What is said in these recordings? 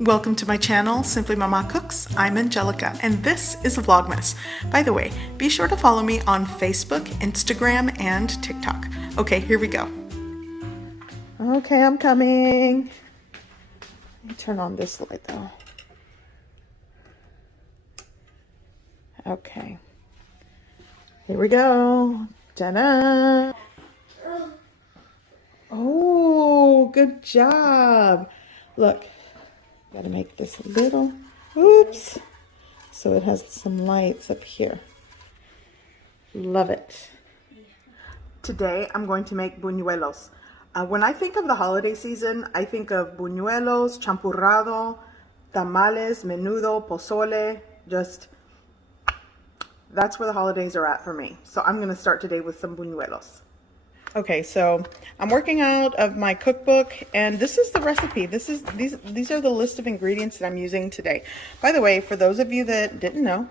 Welcome to my channel, Simply Mama Cooks. I'm Angelica, and this is Vlogmas. By the way, be sure to follow me on Facebook, Instagram, and TikTok. Okay, here we go. Okay, I'm coming. Let me turn on this light though. Okay. Here we go. Ta-da! Oh, good job. Look. Gotta make this little, oops, so it has some lights up here. Love it. Today I'm going to make buñuelos. When I think of the holiday season, I think of buñuelos, champurrado, tamales, menudo, pozole, just, that's where the holidays are at for me. So I'm gonna start today with some buñuelos. Okay, so I'm working out of my cookbook, and this is the recipe. These are the list of ingredients that I'm using today. By the way, for those of you that didn't know,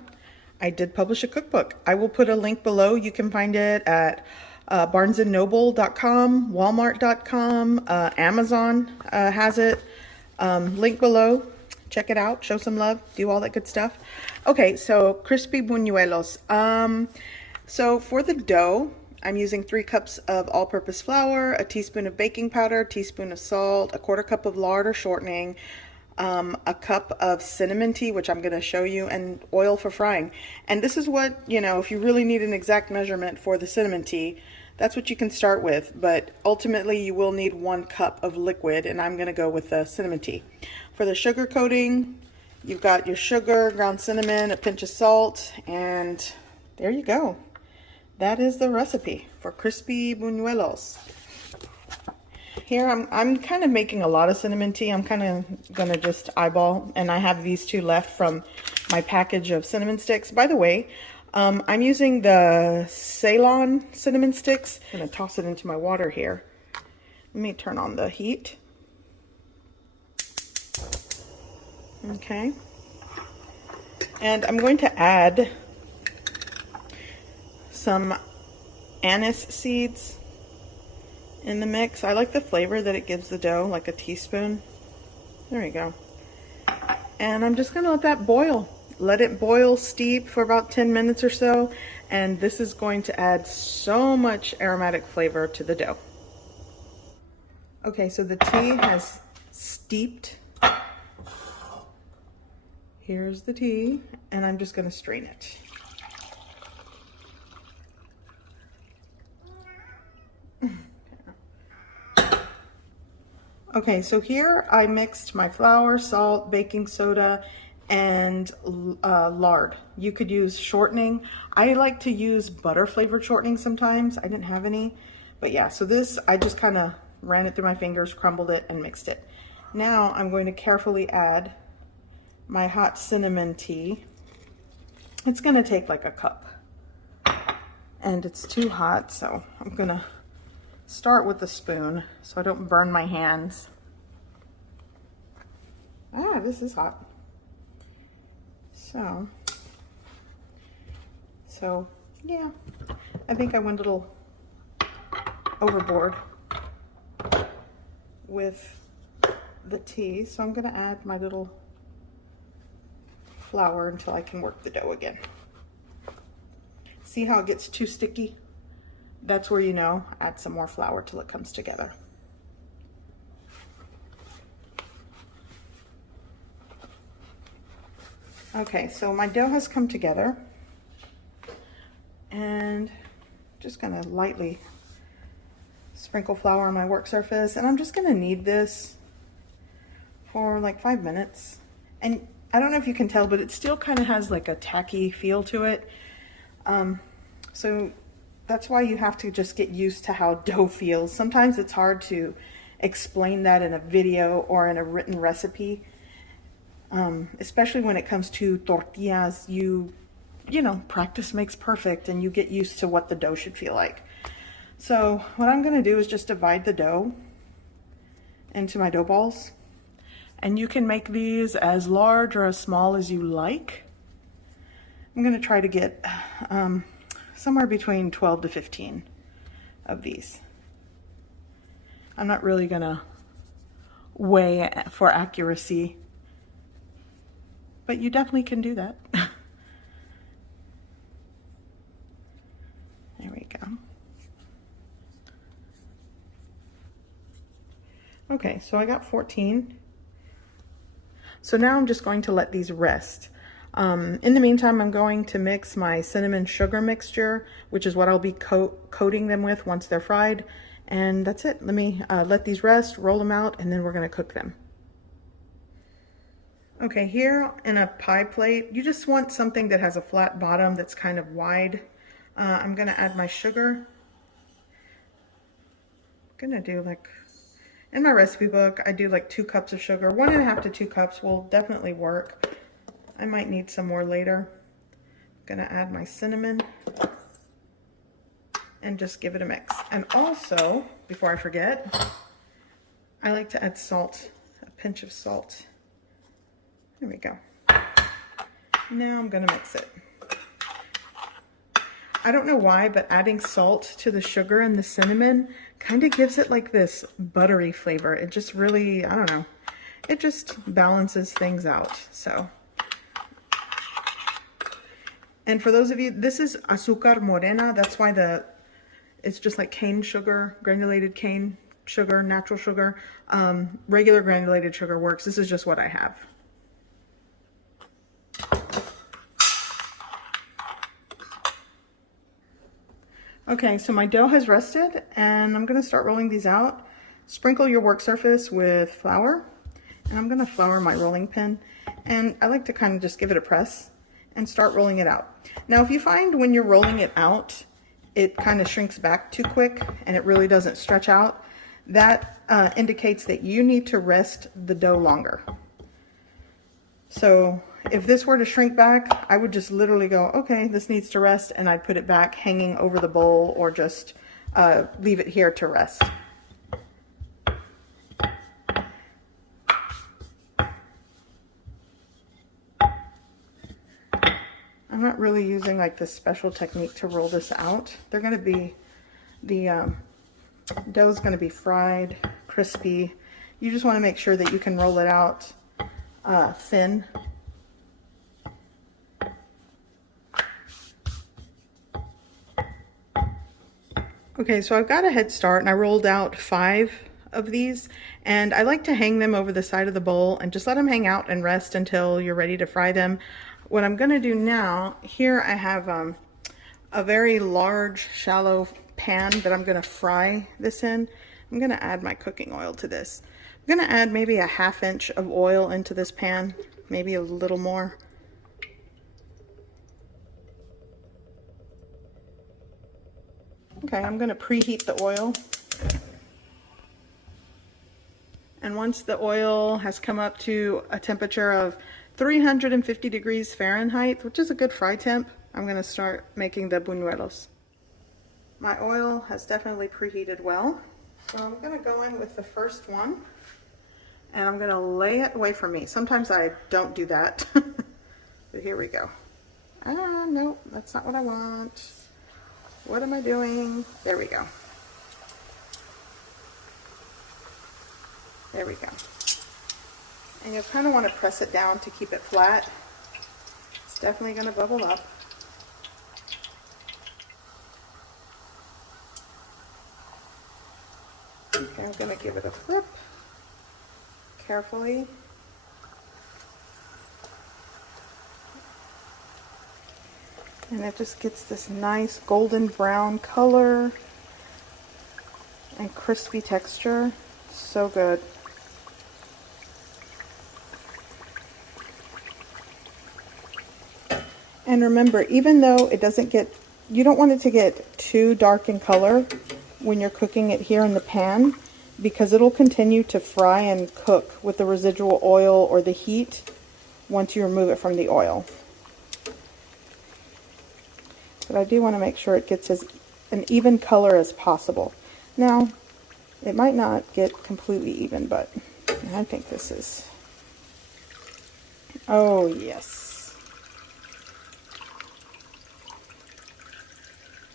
I did publish a cookbook. I will put a link below. You can find it at barnesandnoble.com, walmart.com, Amazon has it. Link below. Check it out. Show some love. Do all that good stuff. Okay, so crispy buñuelos. So for the dough, I'm using 3 cups of all-purpose flour, a teaspoon of baking powder, a teaspoon of salt, a 1/4 cup of lard or shortening, a cup of cinnamon tea, which I'm going to show you, and oil for frying. And this is what, you know, if you really need an exact measurement for the cinnamon tea, that's what you can start with. But ultimately, you will need 1 cup of liquid, and I'm going to go with the cinnamon tea. For the sugar coating, you've got your sugar, ground cinnamon, a pinch of salt, and there you go. That is the recipe for crispy buñuelos. Here I'm kind of making a lot of cinnamon tea. I'm kind of going to just eyeball, and I have these 2 left from my package of cinnamon sticks. By the way, I'm using the Ceylon cinnamon sticks. I'm going to toss it into my water here. Let me turn on the heat. Okay. And I'm going to add some anise seeds in the mix. I like the flavor that it gives the dough, like a teaspoon. There you go. And I'm just gonna let that boil. Let it boil, steep for about 10 minutes or so, and this is going to add so much aromatic flavor to the dough. Okay, so the tea has steeped. Here's the tea, and I'm just gonna strain it. Okay, so here I mixed my flour, salt, baking soda, and lard. You could use shortening. I like to use butter flavored shortening sometimes. I didn't have any, but yeah, so this, I just kind of ran it through my fingers, crumbled it, and mixed it. Now I'm going to carefully add my hot cinnamon tea. It's gonna take like a cup, and it's too hot, so I'm gonna start with the spoon so I don't burn my hands. Ah, this is hot. So yeah, I think I went a little overboard with the tea, so I'm gonna add my little flour until I can work the dough again. See how it gets too sticky? That's where you know, add some more flour till it comes together. Okay, so my dough has come together, and just gonna lightly sprinkle flour on my work surface, and I'm just gonna knead this for like 5 minutes. And I don't know if you can tell, but it still kind of has like a tacky feel to it. So that's why you have to just get used to how dough feels. Sometimes it's hard to explain that in a video or in a written recipe, especially when it comes to tortillas. You know, practice makes perfect, and you get used to what the dough should feel like. So what I'm gonna do is just divide the dough into my dough balls, and you can make these as large or as small as you like. I'm gonna try to get somewhere between 12 to 15 of these. I'm not really gonna weigh for accuracy but you definitely can do that. There we go. Okay, so I got 14. So now I'm just going to let these rest. In the meantime, I'm going to mix my cinnamon sugar mixture, which is what I'll be coating them with once they're fried. And that's it. Let me let these rest, roll them out, and then we're going to cook them. Okay, here in a pie plate, you just want something that has a flat bottom that's kind of wide. I'm going to add my sugar. I'm going to do like, in my recipe book, I do like 2 cups of sugar. 1.5 to 2 cups will definitely work. I might need some more later. I'm going to add my cinnamon and just give it a mix. And also, before I forget, I like to add salt, a pinch of salt. There we go. Now I'm going to mix it. I don't know why, but adding salt to the sugar and the cinnamon kind of gives it like this buttery flavor. It just really, I don't know, it just balances things out. So, and for those of you, this is azúcar morena. That's why it's just like cane sugar, granulated cane sugar, natural sugar. Regular granulated sugar works. This is just what I have. Okay, so my dough has rested and I'm going to start rolling these out. Sprinkle your work surface with flour, and I'm going to flour my rolling pin, and I like to kind of just give it a press and start rolling it out. Now if you find when you're rolling it out it kind of shrinks back too quick and it really doesn't stretch out, that indicates that you need to rest the dough longer. So if this were to shrink back, I would just literally go, okay, this needs to rest, and I'd put it back hanging over the bowl, or just leave it here to rest. I'm not really using like this special technique to roll this out. They're going to be, the dough's going to be fried, crispy. You just want to make sure that you can roll it out thin. Okay, so I've got a head start and I rolled out 5 of these, and I like to hang them over the side of the bowl and just let them hang out and rest until you're ready to fry them. What I'm going to do now, here I have a very large, shallow pan that I'm going to fry this in. I'm going to add my cooking oil to this. I'm going to add maybe a 1/2 inch of oil into this pan, maybe a little more. Okay, I'm going to preheat the oil. And once the oil has come up to a temperature of 350 degrees Fahrenheit, which is a good fry temp, I'm going to start making the buñuelos. My oil has definitely preheated well. So I'm going to go in with the first one, and I'm going to lay it away from me. Sometimes I don't do that, but here we go. No, that's not what I want. What am I doing? There we go. There we go. And you'll kind of want to press it down to keep it flat. It's definitely going to bubble up. Okay, I'm going to give it a flip carefully. And it just gets this nice golden brown color and crispy texture. So good. And remember, even though it doesn't get, you don't want it to get too dark in color when you're cooking it here in the pan, because it'll continue to fry and cook with the residual oil or the heat once you remove it from the oil. But I do want to make sure it gets an even color as possible. Now, it might not get completely even, but I think this is, oh yes.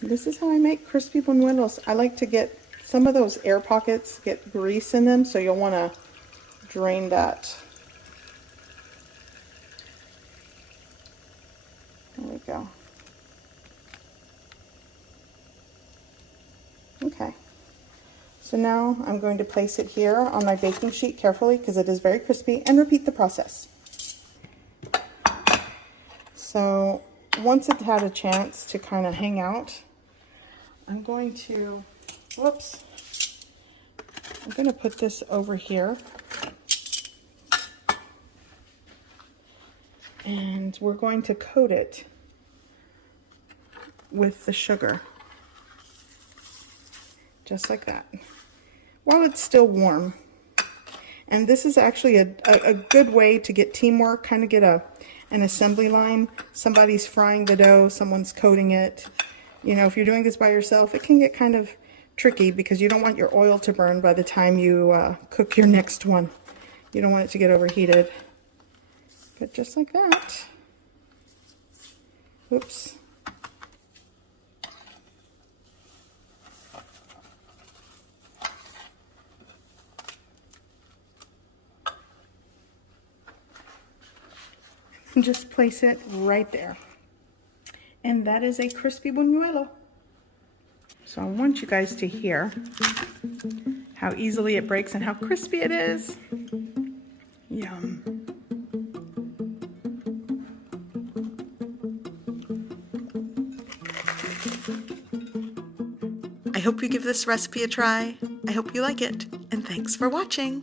This is how I make crispy buñuelos. I like to get some of those air pockets, get grease in them, so you'll want to drain that. go. Okay. So now I'm going to place it here on my baking sheet carefully because it is very crispy, and repeat the process. So once it had a chance to kind of hang out, I'm going to, whoops, I'm going to put this over here. And we're going to coat it with the sugar. Just like that. While it's still warm. And this is actually a good way to get teamwork, kind of get an assembly line. Somebody's frying the dough, someone's coating it. You know, if you're doing this by yourself, it can get kind of tricky because you don't want your oil to burn by the time you cook your next one. You don't want it to get overheated. But just like that. Oops. And just place it right there. And that is a crispy buñuelo. So I want you guys to hear how easily it breaks and how crispy it is. Yum. I hope you give this recipe a try. I hope you like it, and thanks for watching.